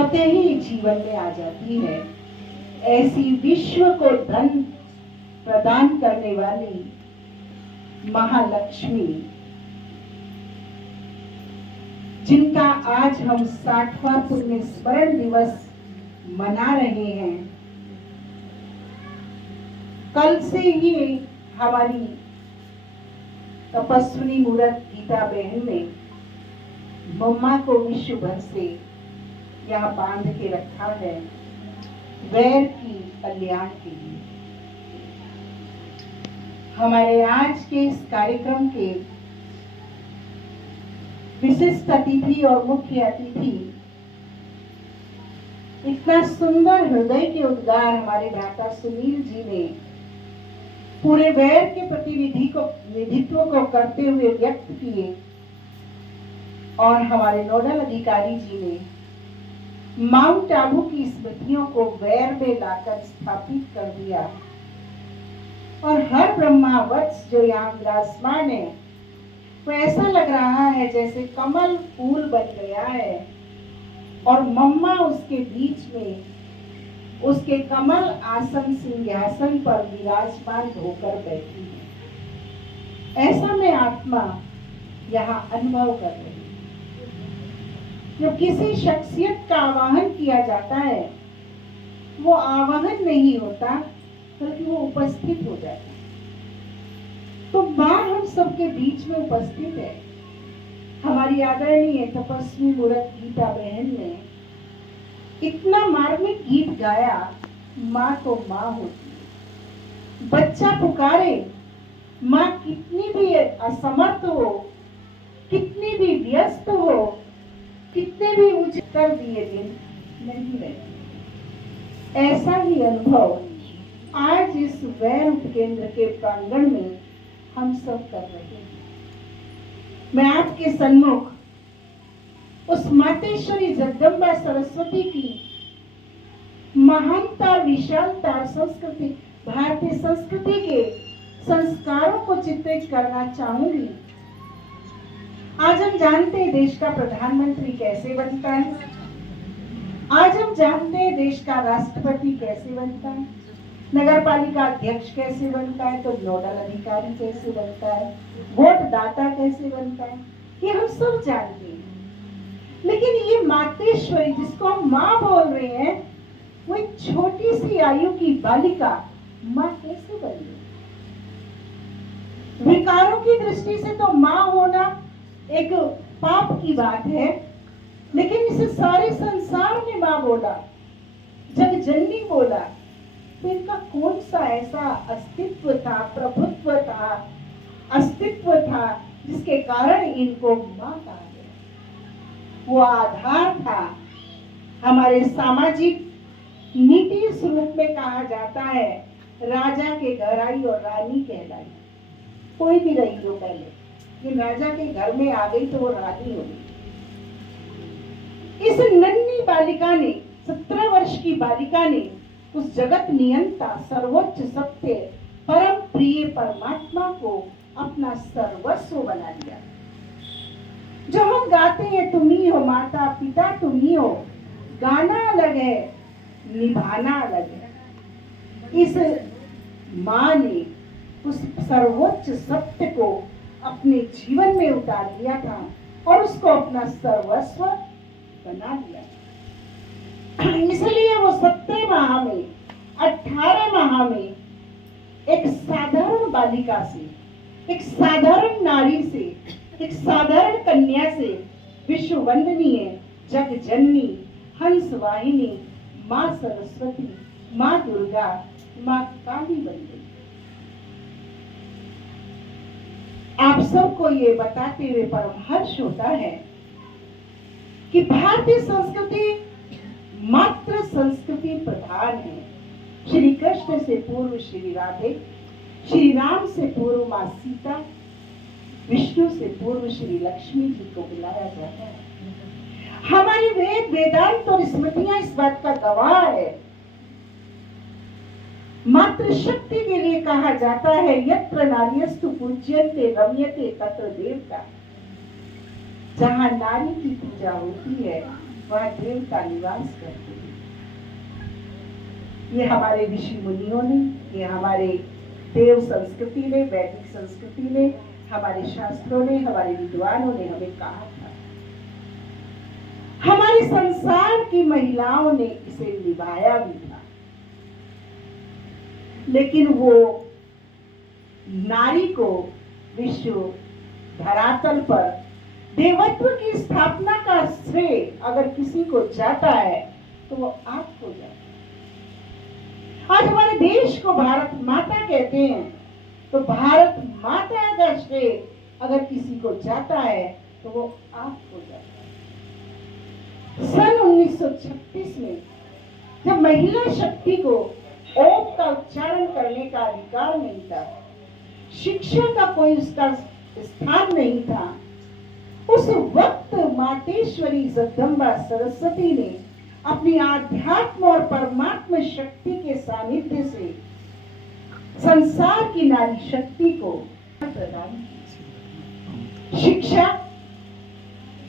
स्वतः ही जीवन में आ जाती है। ऐसी विश्व को धन प्रदान करने वाली महालक्ष्मी, जिनका आज हम 60वां पुण्य स्मरण दिवस मना रहे हैं। कल से ही हमारी तपस्विनी मूर्त गीता बहन ने मम्मा को विश्व भर से यहाँ बांध के रखा है, वैर की कल्याण के लिए। हमारे आज के इस कार्यक्रम के विशिष्ट अतिथि और मुख्य अतिथि, इतना सुंदर हृदय के उद्गार हमारे भ्राता सुनील जी ने पूरे वैर के प्रतिनिधित्व को करते हुए व्यक्त किए, और हमारे नोडल अधिकारी जी ने माउंट आबू की स्मृतियों को वैर में लाकर स्थापित कर दिया। और हर ब्रह्मा वत्स जो यहाँ विराजमान है, वो ऐसा लग रहा है जैसे कमल फूल बन गया है, और मम्मा उसके बीच में उसके कमल आसन सिंहासन पर विराजमान होकर बैठी है। ऐसा में आत्मा यहाँ अनुभव कर रही है। जब किसी शख्सियत का आवाहन किया जाता है, वो आवाहन नहीं होता बल्कि वो उपस्थित हो जाता है। तो माँ हम सबके बीच में उपस्थित है। हमारी आदरणीय तपस्वी मूर्त गीता बहन ने इतना मार्मिक गीत गाया, माँ तो माँ होती है। बच्चा पुकारे, माँ कितनी भी असमर्थ हो, कितनी भी व्यस्त हो, कितने भी ऊंचे कर दिए दिन नहीं रहती। ऐसा ही अनुभव आज इस वैर उपकेंद्र के प्रांगण में हम सब कर रहे हैं। मैं आपके सन्मुख उस मातेश्वरी जगदम्बा सरस्वती की महानता, विशालता, संस्कृति, भारतीय संस्कृति के संस्कारों को चित्रित करना चाहूंगी। आज हम जानते हैं देश का प्रधानमंत्री कैसे बनता है, आज हम जानते हैं देश का राष्ट्रपति कैसे बनता है, नगर पालिका अध्यक्ष कैसे बनता है, तो नोडल अधिकारी कैसे बनता है, वोट दाता कैसे बनता है, ये हम सब जानते हैं। लेकिन ये मातेश्वरी जिसको हम माँ बोल रहे हैं, वो एक छोटी सी आयु की बालिका माँ कैसे बन गई? विकारों की दृष्टि से तो माँ होना एक पाप की बात है, लेकिन इसे सारे संसार ने माँ बोला, जग जननी बोला, तो इनका कौन सा ऐसा अस्तित्व था, प्रभुत्व था, अस्तित्व था जिसके कारण इनको माँ कहा गया? वो आधार था। हमारे सामाजिक नीति इस रूप में कहा जाता है, राजा के घर आई और रानी कहलाई। कोई भी रही हो पहले, ये राजा के घर में आ गई तो वो रानी हो गई। इस नन्ही बालिका ने, 17 वर्ष की बालिका ने उस जगत नियंता, सर्वोच्च सत्य, परम प्रिय परमात्मा को अपना सर्वस्व बना लिया। जो हम गाते हैं, तुम ही हो माता पिता, तुम ही हो, गाना अलग है, निभाना अलग है। इस माँ ने उस सर्वोच्च सत्य को अपने जीवन में उतार लिया था और उसको अपना सर्वस्व बना दिया। इसलिए वो 17 माह में, 18 माह में एक साधारण बालिका से, एक साधारण नारी से, एक साधारण कन्या से विश्व वंदनीय, जग जननी, हंस वाहिनी, माँ सरस्वती, माँ दुर्गा, माँ काली बन गई। आप सबको ये बताते हुए परम हर्ष होता है कि भारतीय संस्कृति मात्र संस्कृति प्रधान है। श्री कृष्ण से पूर्व श्री राधे, श्री राम से पूर्व माँ सीता, विष्णु से पूर्व श्री लक्ष्मी जी को बुलाया जाता है। हमारी वेद, वेदांत और स्मृतियां इस बात का गवाह है। मातृशक्ति के लिए कहा जाता है, यत्र नार्यस्तु पूज्यन्ते रम्यते तत्र देवता। जहां नारी की पूजा होती है, वहाँ देवता निवास करते हैं। ये हमारे ऋषि मुनियों ने, ये हमारे देव संस्कृति ने, वैदिक संस्कृति ने, हमारे शास्त्रों ने, हमारे विद्वानों ने हमें कहा था। हमारे संसार की महिलाओं ने इसे निभाया भी था। लेकिन वो नारी को विश्व धरातल पर देवत्व की स्थापना का श्रेय अगर किसी को जाता है तो वो आपको जाता है। आज हमारे देश को भारत माता कहते हैं, तो भारत माता का श्रेय अगर किसी को जाता है तो वो आपको जाता है। सन 1936 में जब महिला शक्ति को ओम का उच्चारण करने का अधिकार नहीं था, शिक्षा का कोई उसका स्थान नहीं था, उस वक्त मातेश्वरी जगदम्बा सरस्वती ने अपनी आध्यात्म और परमात्मा शक्ति के सानिध्य से संसार की नारी शक्ति को प्रदान की। शिक्षा,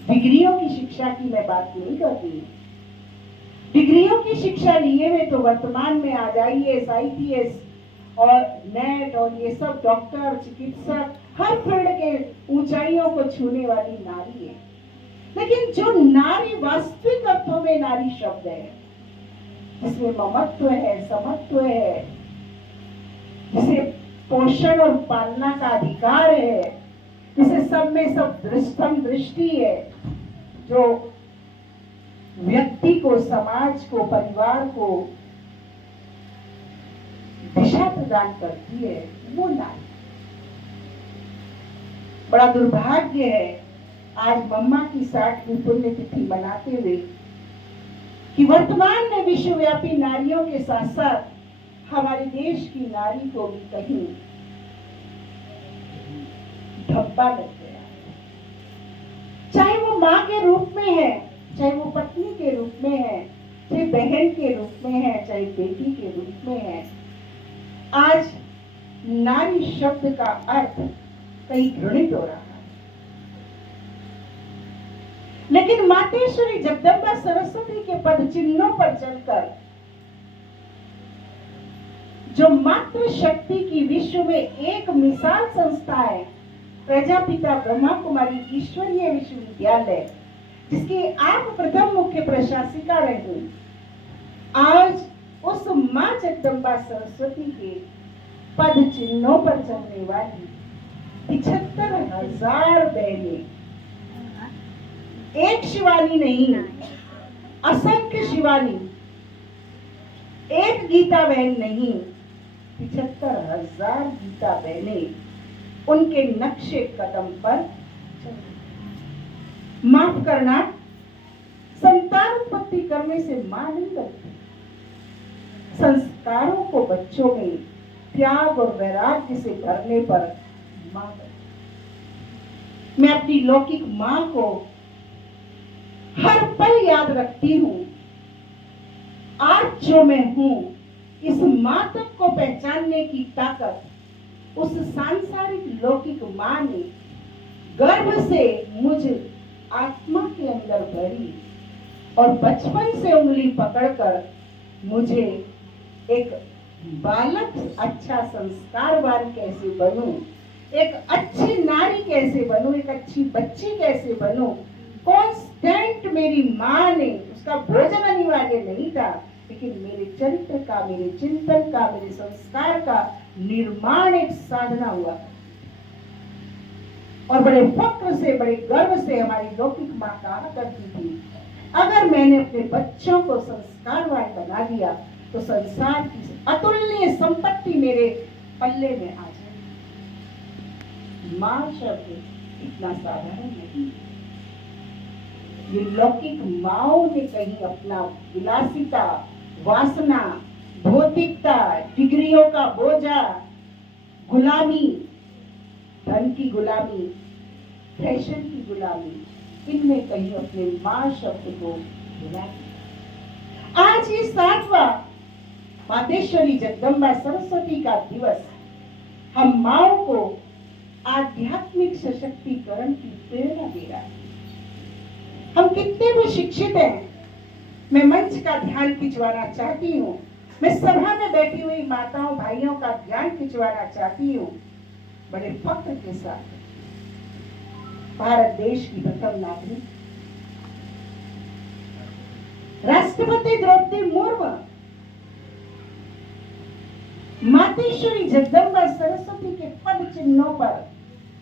डिग्रियों की शिक्षा की मैं बात नहीं कर रही। डिग्रियों की शिक्षा लिए हुए तो वर्तमान में आज IAS, IPS और नेट और ये सब डॉक्टर, चिकित्सक, हर फील्ड के ऊंचाइयों को छूने वाली नारी है। लेकिन जो नारी वास्तविक अर्थों में नारी शब्द है, जिसमें ममत्व है, समत्व है, जिसे पोषण और पालना का अधिकार है, जिसे सब में सब दृष्टि है, जो व्यक्ति को, समाज को, परिवार को दिशा प्रदान करती है, वो नारी। बड़ा दुर्भाग्य है आज मम्मा की 60वीं पुण्यतिथि मनाते हुए कि वर्तमान में विश्वव्यापी नारियों के साथ साथ हमारे देश की नारी को भी कहीं धब्बा लग गया। चाहे वो माँ के रूप में है, चाहे वो पत्नी के रूप में है, चाहे बहन के रूप में है, चाहे बेटी के रूप में है, आज नारी शब्द का अर्थ कहीं घृणित हो रहा है। लेकिन मातेश्वरी जगदम्बा सरस्वती के पद चिन्हों पर चलकर जो मातृ शक्ति की विश्व में एक मिसाल संस्था है, प्रजापिता ब्रह्मा कुमारी ईश्वरीय विश्वविद्यालय, जिसकी आप प्रथम मुख्य प्रशासिका रही, आज उस मां जगदम्बा सरस्वती के पद चिन्हों पर चलने वाली 75,000 बहनें, एक शिवानी नहीं, असंख्य शिवानी, एक गीता बहन नहीं, 75,000 गीता बहनें उनके नक्शे कदम पर चल। माफ करना, संतान उत्पत्ति करने से मां नहीं बनती, संस्कारों को बच्चों में त्याग और वैराग्य से भरने पर मां बनती। मैं अपनी लौकिक मां को हर पल याद रखती हूँ। आज जो मैं हूँ, इस मां तक को पहचानने की ताकत उस सांसारिक लौकिक मां ने गर्भ से मुझ आत्मा के अंदर भरी और बचपन से उंगली पकड़कर मुझे एक बालक अच्छा संस्कारवान कैसे बनूं, एक अच्छी नारी कैसे बनूं, एक अच्छी बच्ची कैसे बनूं, कांस्टेंट मेरी माँ ने, उसका भोजन अनिवार्य नहीं था, लेकिन मेरे चरित्र का, मेरे चिंतन का, मेरे संस्कार का निर्माण एक साधना हुआ। और बड़े फक्र से, बड़े गर्व से हमारी लौकिक माँ कहा करती थी, अगर मैंने अपने बच्चों को संस्कारवान बना दिया तो संसार की अतुलनीय संपत्ति मेरे पल्ले में आ जाएगी। माँ शब्द इतना साधारण नहीं। ये लौकिक माओं ने कहीं अपना विलासिता, वासना, भौतिकता, डिग्रियों का बोझा, गुलामी, धन की गुलामी, फैशन की गुलामी, इनमें कहीं अपने मां शब्द को भुला दिया। आज ये 60वां मातेश्वरी जगदम्बा सरस्वती का दिवस हम माओं को आध्यात्मिक सशक्तिकरण की प्रेरणा दे रहा है। हम कितने भी शिक्षित हैं, मैं मंच का ध्यान खिंचवाना चाहती हूँ, मैं सभा में बैठी हुई माताओं भाइयों का ध्यान खिंचवाना चाहती हूँ बड़े फख्र के साथ। भारत देश की प्रथम नागरिक राष्ट्रपति द्रौपदी मुर्मू मातेश्वरी जगदम्बा सरस्वती के पद चिन्हों पर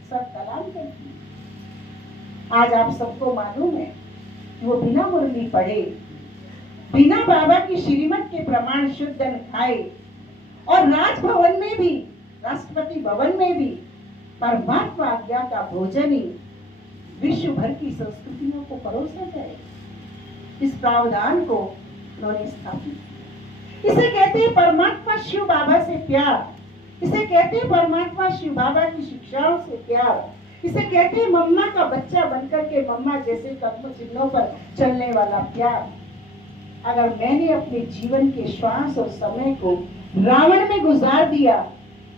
सब कलाम करती। आज आप सबको मालूम है वो बिना मुरली पढ़े, बिना बाबा की श्रीमत के प्रमाण शुद्ध खाए और राजभवन में भी, राष्ट्रपति भवन में भी परमात्मा आज्ञा का भोजन ही विश्व भर की संस्कृतियों को परोसा जाए। इस प्रावधान को उन्होंने स्थापित। इसे कहते हैं परमात्मा शिव बाबा से प्यार। इसे कहते हैं परमात्मा शिव बाबा की शिक्षाओं से प्यार। इसे कहते हैं मम्मा का बच्चा बनकर के मम्मा जैसे कदम चिन्हों पर चलने वाला प्यार। अगर मैंने अपने जीवन के श्वास और समय को रावण में गुजार दिया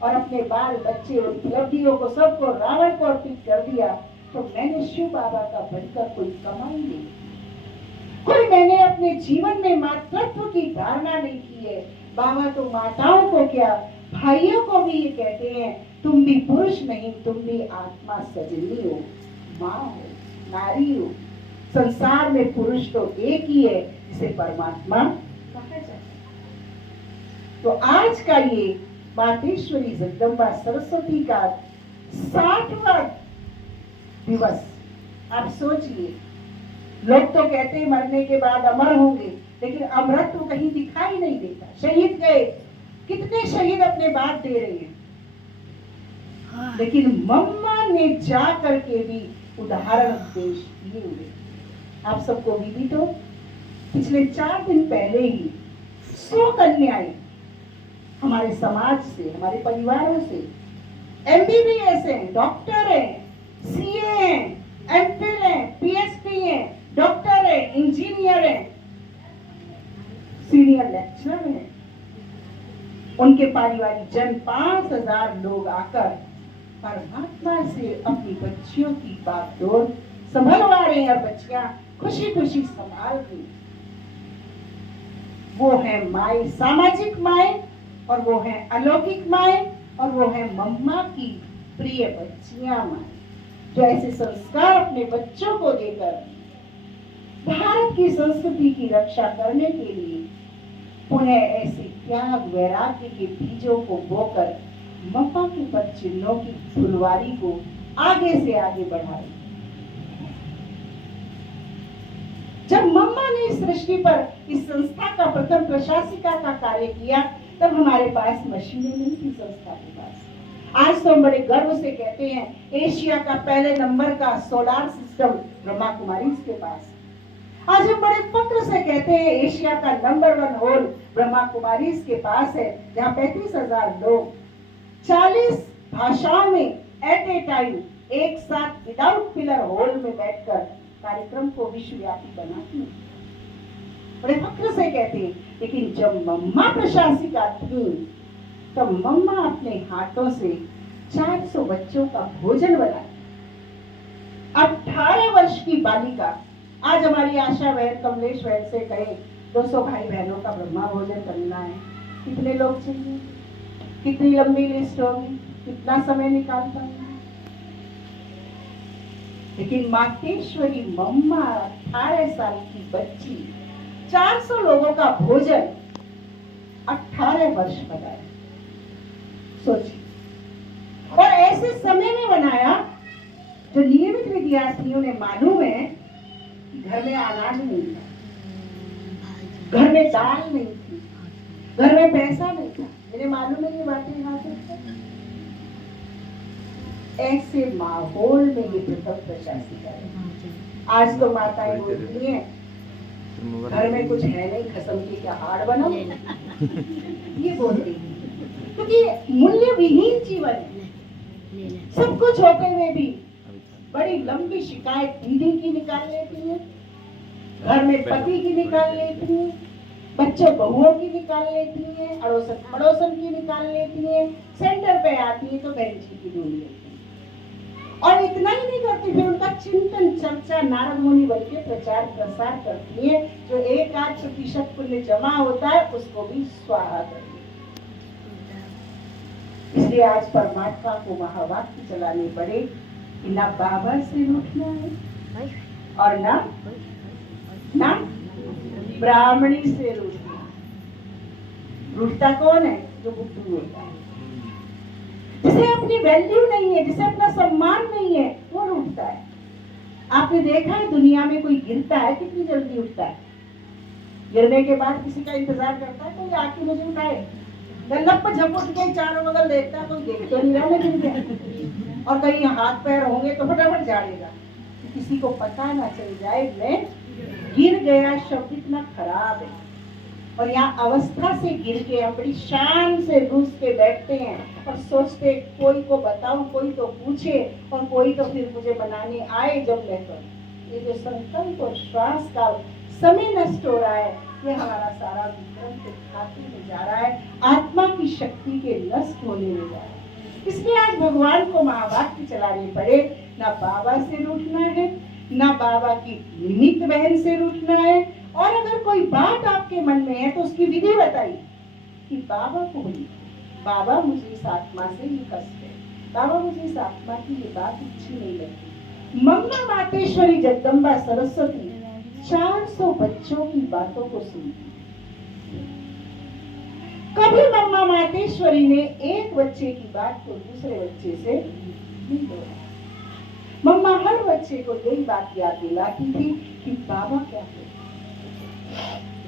और अपने बाल बच्चे और उपलब्धियों को सबको रावण को अर्पित कर दिया तो मैंने शिव बाबा का बनकर कोई कमाई नहीं, कोई मैंने अपने जीवन में मातृत्व की धारणा नहीं की है। बाबा तो माताओं को क्या, भाइयों को भी ये कहते हैं तुम भी पुरुष नहीं, तुम भी आत्मा सजनी हो, माँ हो, नारी हो। संसार में पुरुष तो एक ही है जिसे परमात्मा कहा जाता है। तो आज का ये मातेश्वरी जगदम्बा सरस्वती का 60वां दिवस, आप सोचिए, लोग तो कहते हैं मरने के बाद अमर होंगे, लेकिन अमरत्व तो कहीं दिखाई नहीं देता। शहीद गए, कितने शहीद अपने बाप दे रहे हैं, लेकिन मम्मा ने जा करके भी उदाहरण पेश किए हुए। आप सबको भी तो पिछले 4 दिन पहले ही 100 कन्याएं हमारे समाज से, हमारे परिवारों से MBBS हैं, डॉक्टर हैं, CA हैं, MPhil हैं, PhD हैं, डॉक्टर है, इंजीनियर है, सीनियर लेक्चरर है, उनके पारिवारिक जन 5000 लोग आकर परमात्मा से अपनी बच्चियों की बागडोर संभलवा रहे हैं और बच्चियां खुशी खुशी संभाल रही। वो है माए, सामाजिक माए, और वो है अलौकिक माए, और वो है मम्मा की प्रिय बच्चियां माए, जो ऐसे संस्कार अपने बच्चों को देकर भारत की संस्कृति की रक्षा करने के लिए उन्हें ऐसे त्याग वैराग्य के बीजों को बोकर मम्मा के पद चिन्हों की फुलवारी को आगे से आगे बढ़ाई। जब मम्मा ने इस सृष्टि पर इस संस्था का प्रथम प्रशासिका का कार्य किया तब हमारे पास मशीनें नहीं थी संस्था के पास। आज तो हम बड़े गर्व से कहते हैं एशिया का पहले नंबर का सोलार सिस्टम ब्रह्मा कुमारी के पास। आज हम बड़े फख्र से कहते हैं एशिया का नंबर 1 हॉल ब्रह्मा कुमारी के पास है, जहाँ 35,000 लोग 40 भाषाओं में एट ए टाइम एक साथ विदाउट पिलर हॉल में बैठकर कार्यक्रम को विश्वव्यापी बनाती हैं। बड़े फख्र से कहते हैं। लेकिन जब मम्मा प्रशासिका थी तब मम्मा अपने हाथों से 400 बच्चों का भोजन बनाई। 18 वर्ष की बालिका आज हमारी आशा बहन कमलेश बहन से कहे 200 भाई बहनों का ब्रह्मा भोजन करना है, कितने लोग चाहिए, कितनी लंबी लिस्ट होगी, कितना समय निकाल पाएंगे। लेकिन मातेश्वरी मम्मा 18 साल की बच्ची 400 लोगों का भोजन 18 वर्ष बनाया, सोचिए। और ऐसे समय में बनाया जो नियमित विद्यार्थियों ने मालूम है कि घर में अनाज नहीं था, घर में दाल नहीं थी, घर में पैसा नहीं था। मेरे मालूम है ये बातें यहाँ से। ऐसे माहौल में ये प्रथम प्रशासिका है। आज तो माताएं बोलती हैं घर में कुछ है नहीं, खसम के क्या हाड़ बनाओ, ये बोलती है। क्योंकि मूल्य विहीन जीवन है। सब कुछ होते हुए भी बड़ी लंबी शिकायत दीदी की निकाल लेती है, घर में पति की निकाल लेती है, बच्चों बहुओं की निकाल लेती है, अड़ोसन पड़ोसन की निकाल लेती है, सेंटर पे आती है तो बहन जी की ढूंढ लेती है। और इतना ही नहीं करती, फिर उनका चिंतन चर्चा नारद मुनि बन के प्रचार प्रसार करती है। जो 1-8% पुण्य जमा होता है उसको भी स्वाहा करती है। इसलिए आज परमात्मा को महावाक्य चलाने पड़े कि ना बाबा से रूठना है और ना ब्राह्मणी से रूठना। रूठता कौन है? जो बुद्धू होता है, जिसे अपनी वैल्यू नहीं है, जिसे अपना सम्मान नहीं है, वो रूठता है। आपने देखा है दुनिया में कोई गिरता है कितनी जल्दी उठता है? गिरने के बाद किसी का इंतजार करता है कोई आके मुझे उठाए? गल्लप पर झपट के चारों बगल देखता है, कोई देख तो नहीं रहा गिर गया। और कहीं हाथ पैर होंगे तो फटाफट झाड़ेगा, किसी को पता ना चल जाए मैं गिर गया। शब्द इतना खराब है। और यहाँ अवस्था से गिर के हम बड़ी शान से रूस के बैठते हैं और सोचते कोई को बताऊं, कोई तो पूछे और कोई तो फिर मुझे बनाने आए जब मैं करूं। ये जो संकल्प और श्वास का समय नष्ट हो रहा है, ये हमारा सारा विक्रम के खाते में जा रहा है, आत्मा की शक्ति के नष्ट होने में जा रहा है। इसलिए आज भगवान को महावाक्य चलाने पड़े। ना बाबा से रूठना है, ना बाबा की निमित्त बहन से रूठना है। और अगर कोई बात आपके मन में है तो उसकी विधि बताइए कि बाबा को बोलिए, बाबा मुझे इस आत्मा से ये कष्ट है, बाबा मुझे इस आत्मा की ये बात अच्छी नहीं लगती। मम्मा मातेश्वरी जगदम्बा सरस्वती 400 बच्चों की बातों को सुनती। कभी मम्मा मातेश्वरी ने एक बच्चे की बात को दूसरे बच्चे से नहीं बोला। मम्मा हर बच्चे को यही बात याद दिलाती थी कि बाबा क्या है।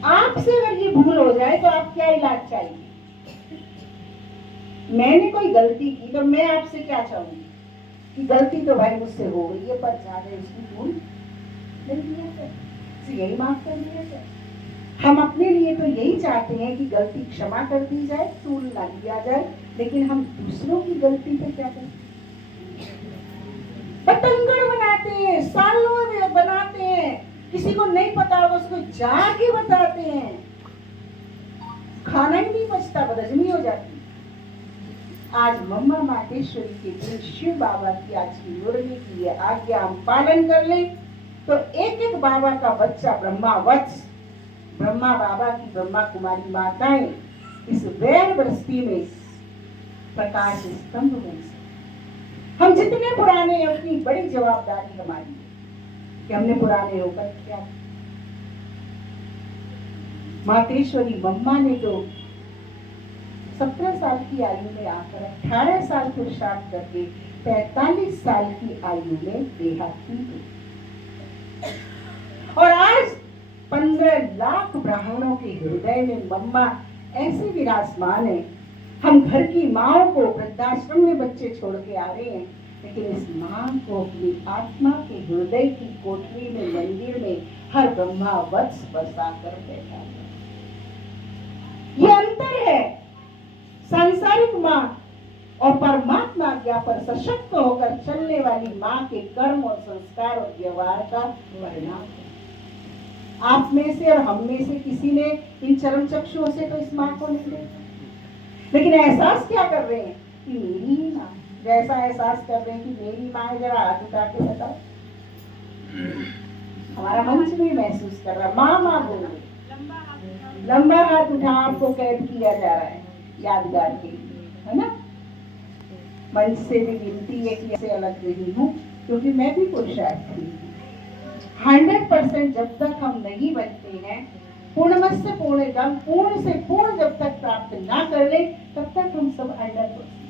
आपसे अगर ये भूल हो जाए तो आप क्या इलाज चाहिए? मैंने कोई गलती की तो मैं आपसे क्या चाहूंगी कि गलती तो भाई मुझसे हो गई है, पर ज्यादा उसकी भूल नहीं दिया कर, यही माफ कर दिया कर। हम अपने लिए तो यही चाहते हैं कि गलती क्षमा कर दी जाए, टूल ना लिया जाए, लेकिन हम दूसरों की गलती पे क्या करते? पतंगड़ बनाते हैं, सालों में बनाते हैं, किसी को नहीं पता होगा उसको जाके बताते हैं, खाना ही नहीं बचता, बदहजमी हो जाती। आज मम्मा मातेश्वरी के दिन शिव बाबा की आज की मुरली की आज्ञा हम पालन कर ले तो एक एक बाबा का बच्चा ब्रह्मा वत्स, ब्रह्मा बाबा की ब्रह्मा कुमारी माताएं इस वैर बस्ती में प्रकाश स्तंभ बन सकते। हम जितने पुराने हैं उतनी बड़ी जवाबदारी हमारी है कि हमने पुराने होकर क्या। मातेश्वरी मम्मा ने तो 17 साल की आयु में आकर 18 साल पुरुषार्थ करके 45 साल की आयु में देहाती हुई। और आज 15 लाख ब्राह्मणों के हृदय में मम्मा ऐसे विराजमान है। हम घर की माओ को वृद्धाश्रम में बच्चे छोड़ के आ रहे हैं, लेकिन इस मां को अपनी आत्मा के हृदय की कोठरी में मंदिर में हर ब्रह्मा वत्स बसा कर बैठा है। ये अंतर है सांसारिक मां और परमात्मा आज्ञा पर सशक्त होकर चलने वाली मां के कर्म और संस्कार और व्यवहार का परिणाम है। आप में से और हम में से किसी ने इन चरम चक्षुओं से तो इस मां को नहीं देखा, लेकिन एहसास क्या कर रहे हैं कि मेरी ही मां। जैसा एहसास कर रहे हैं कि मेरी मां है, जरा हाथ उठा के बताओ। हमारा मंच भी महसूस कर रहा है, मां मां बोल रही, लंबा हाथ उठा, आपको कैद किया जा रहा है यादगार के लिए, है ना। मंच से भी विनती है कि ऐसे अलग नहीं हूँ, क्योंकि मैं भी पुरुषार्थी हूँ। 100% जब तक हम नहीं बनते हैं, पूर्णमस्य पूर्णदम, पूर्ण से पूर्ण जब तक प्राप्त ना कर ले तब तक हम सब 100%।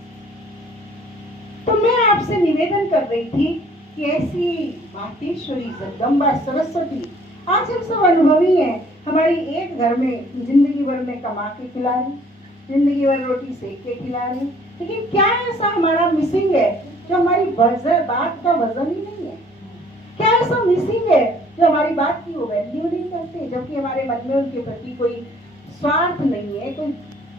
तो मैं आपसे निवेदन कर रही थी कि ऐसी मातेश्वरी जगदम्बा सरस्वती आज हम सब अनुभवी हैं। हमारी एक घर में जिंदगी भर में कमा के खिला रही, जिंदगी भर रोटी सेक के खिला रही, लेकिन क्या ऐसा हमारा मिसिंग है जो हमारी बात का वजन ही नहीं है? क्या ऐसा मिसिंग है जो हमारी बात की वो वैल्यू नहीं करते, जबकि हमारे मन में उनके प्रति कोई स्वार्थ नहीं है, कोई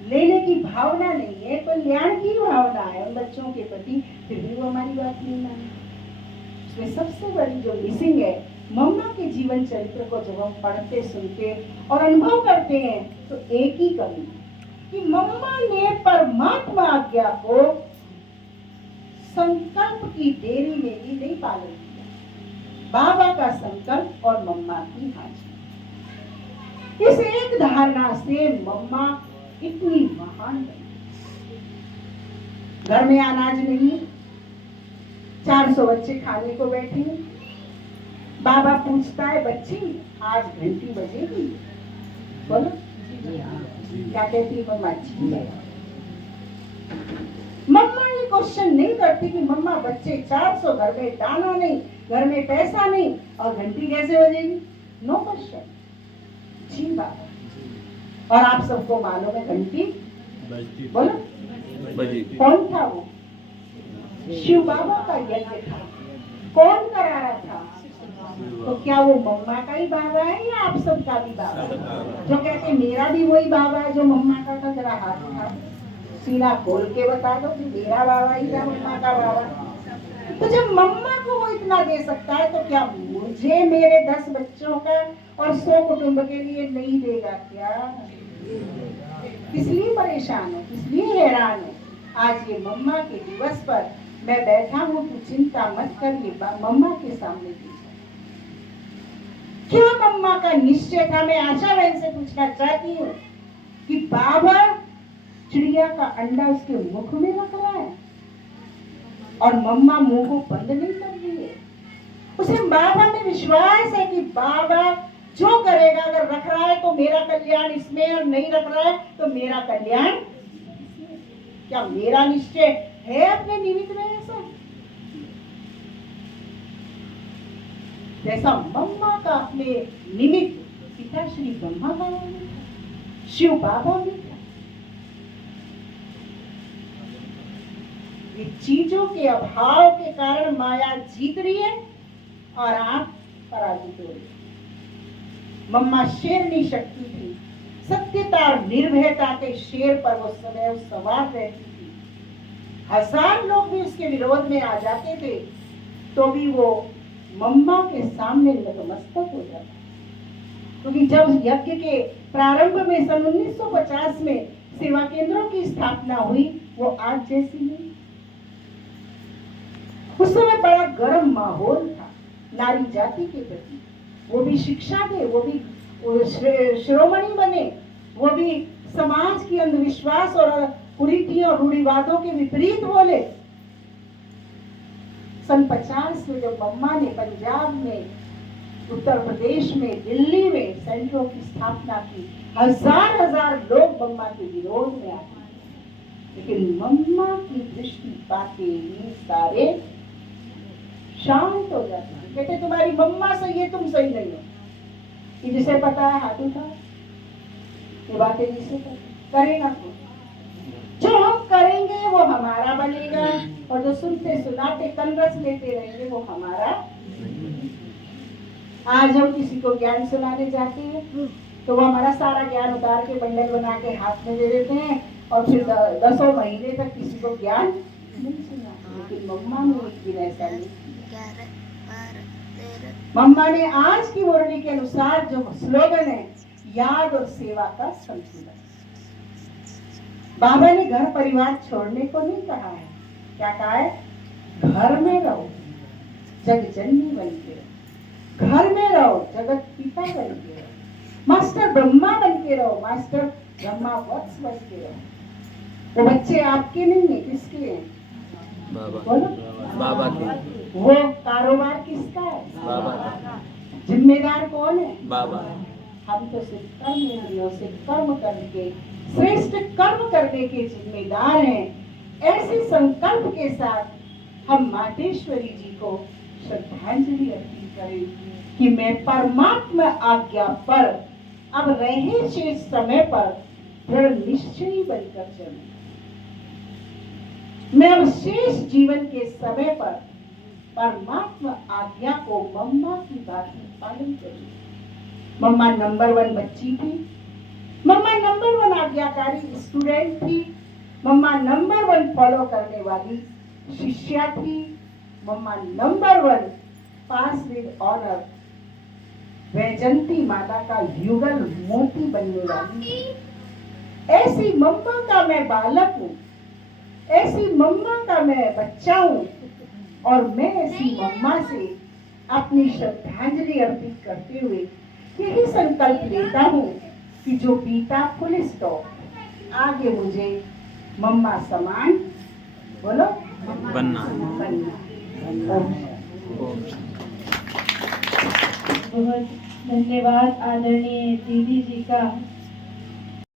लेने की भावना नहीं है, कल्याण की भावना है उन बच्चों के प्रति, फिर भी वो हमारी बात नहीं माने। इसमें सबसे बड़ी जो मिसिंग है, मम्मा के जीवन चरित्र को जब हम पढ़ते सुनते और अनुभव करते हैं तो एक ही कमी कि मम्मा ने परमात्मा आज्ञा को संकल्प की देरी में भी नहीं पालन किया। बाबा का संकल्प और मम्मा की हाजिरी, इस एक धारणा से मम्मा इतनी महान बनी। घर में अनाज नहीं, 400 बच्चे खाने को बैठे, बाबा पूछता है बच्ची आज घंटी बजेगी? बोलो क्या कहती है मम्मा? जी है। मम्मा ये क्वेश्चन नहीं करती कि मम्मा बच्चे 400, घर में दाना नहीं, घर में पैसा नहीं, और घंटी कैसे बजेगी? नो क्वेश्चन, जी बाबा। और आप सबको मालूम है घंटी बोलो कौन था? वो शिव बाबा का यज्ञ था। कौन करा रहा था? तो क्या वो मम्मा का ही बाबा है या आप सबका भी बाबा है? जो कहते मेरा भी वही बाबा है जो मम्मा का था, जरा हाथ उठा सीना खोल के बता दो कि मेरा बाबा ही था, मम्मा का बाबा। तो जब मम्मा को वो इतना दे सकता है तो क्या मुझे मेरे 10 बच्चों का और 100 कुटुंब के लिए नहीं देगा क्या? इसलिए परेशान हो, इसलिए हैरान हो। आज ये मम्मा के दिवस पर मैं बैठा हूँ, तू चिंता मत कर, ये मम्मा के सामने दे। क्या मम्मा का निश्चय था? मैं आशा बहन से पूछना चाहती हूँ कि बाबा चिड़िया का अंडा उसके मुख में रख रहा है और मम्मा मुंह को बंद नहीं कर रही है। उसे बाबा में विश्वास है कि बाबा जो करेगा, अगर रख रहा है तो मेरा कल्याण इसमें, और नहीं रख रहा है तो मेरा कल्याण। क्या मेरा निश्चय है अपने निमित्त में ऐसा? जैसा मम्मा का अपने निमित्त पिता श्री ब्रह्मा का शिव बाबा में था। ये चीजों के अभाव के कारण माया जीत रही है और आप पराजित हो रही है। मम्मा शेरनी शक्ति थी, सत्यता और निर्भयता के शेर पर वो सदैव सवार रहती थी। 1000 लोग भी उसके विरोध में आ जाते थे तो भी वो मम्मा के सामने नतमस्तक हो जाता। क्योंकि जब यज्ञ के प्रारंभ में सन 1950 में सेवा केंद्रों की स्थापना हुई, वो आज जैसी नहीं। उस समय बड़ा गर्म माहौल था नारी जाति के प्रति। वो भी शिक्षा दे, वो भी शिरोमणि बने, वो भी समाज की अंधविश्वास और कुरीतियों और रूढ़िवादों के विपरीत बोले। सन 50 में जब मम्मा ने पंजाब में, उत्तर प्रदेश में, दिल्ली में सेंटरों की स्थापना की, 1000 लोग मम्मा के विरोध में आते, लेकिन मम्मा की दृष्टि पाते ही सारे शांत हो जाते हैं। कहते तुम्हारी मम्मा सही है, तुम सही नहीं हो। कि जिसे पता है हाथ उठा, ये बातें जिसे करेगा तो जो हम करेंगे वो हमारा बनेगा, और जो सुनते सुनाते कलरस लेते रहेंगे वो हमारा। आज हम किसी को ज्ञान सुनाने जाते हैं तो वो हमारा सारा ज्ञान उतार के बंडल बना के हाथ में दे देते हैं, और फिर 10 महीने तक किसी को ज्ञान नहीं सुना। लेकिन मम्मा ने एक दिन ऐसा नहीं किया। मम्मा ने आज की मुरली के अनुसार जो स्लोगन है, याद और सेवा का संतुलन। बाबा ने घर परिवार छोड़ने को नहीं कहा है। क्या कहा है? घर में रहो, जग जननी बन के रहो। घर में रहो, जगत पिता बन के रहो। मास्टर ब्रह्मा बन के रहो, मास्टर ब्रह्मा वत्स बन के रहो। वो बच्चे आपके नहीं है, किसके हैं? बाबा। बोलो बाबा के। वो कारोबार किसका है? बाबा का। जिम्मेदार कौन है? बाबा। हम तो सिर्फ कर्म इंद्रियों से कर्म करके श्रेष्ठ कर्म करने के जिम्मेदार हैं। ऐसे संकल्प के साथ हम मातेश्वरी जी को श्रद्धांजलि अर्पित करें कि मैं परमात्मा आज्ञा पर अब रहे शेष समय पर दृढ़ निश्चयी बनकर चलूं। मैं अब शेष जीवन के समय पर परमात्मा आज्ञा को मम्मा की बात में पालन करूं। मम्मा नंबर 1 बच्ची थी, मम्मा नंबर 1 आज्ञाकारी स्टूडेंट थी, मम्मा नंबर 1 फॉलो करने वाली शिष्या थी, मम्मा number 1 pass with honour Vaijanti माता का युगल मोती बनने वाली। ऐसी मम्मा का मैं बालक हूँ ऐसी मम्मा का मैं बच्चा हूँ और मैं ऐसी मम्मा से अपनी श्रद्धांजलि अर्पित करते हुए यही संकल्प लेता हूँ कि जो पिता फुल स्टॉप आगे मुझे मम्मा समान बोलो बनना। बहुत धन्यवाद आदरणीय दीदी जी का।